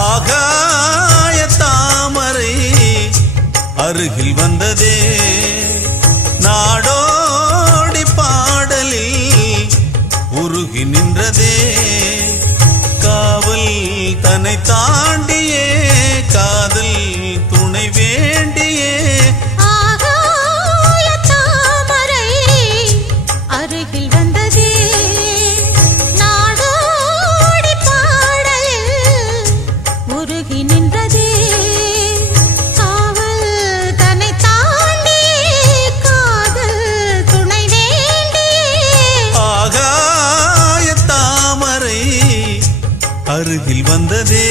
ஆகாய தாமரை அருகில் வந்ததே, நாடோடி பாடலில் உருகி நின்றதே. காவல் தன்னை தாண்டியே காதல் துணை வேண்டியே. ஆகாய தாமரை அருகில் வந்ததே, நாடோடி பாடலில் உருகி நின்றதே. காவல் தன்னை தாண்டியே காதல் துணை வேண்டியே. ஆகாய தாமரை அருகில் வந்ததே.